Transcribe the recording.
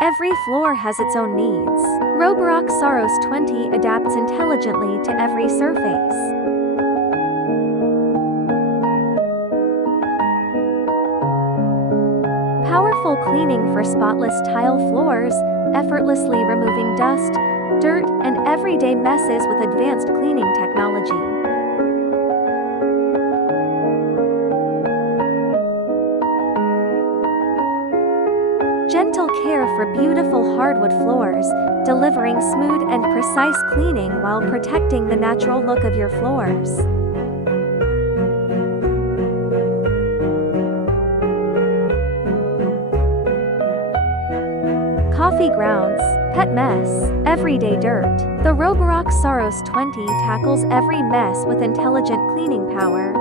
Every floor has its own needs. Roborock Saros 20 adapts intelligently to every surface. Powerful cleaning for spotless tile floors, effortlessly removing dust, dirt, and everyday messes with advanced cleaning technology. Gentle care for beautiful hardwood floors, delivering smooth and precise cleaning while protecting the natural look of your floors. Coffee grounds, pet mess, everyday dirt. The Roborock Saros 20 tackles every mess with intelligent cleaning power.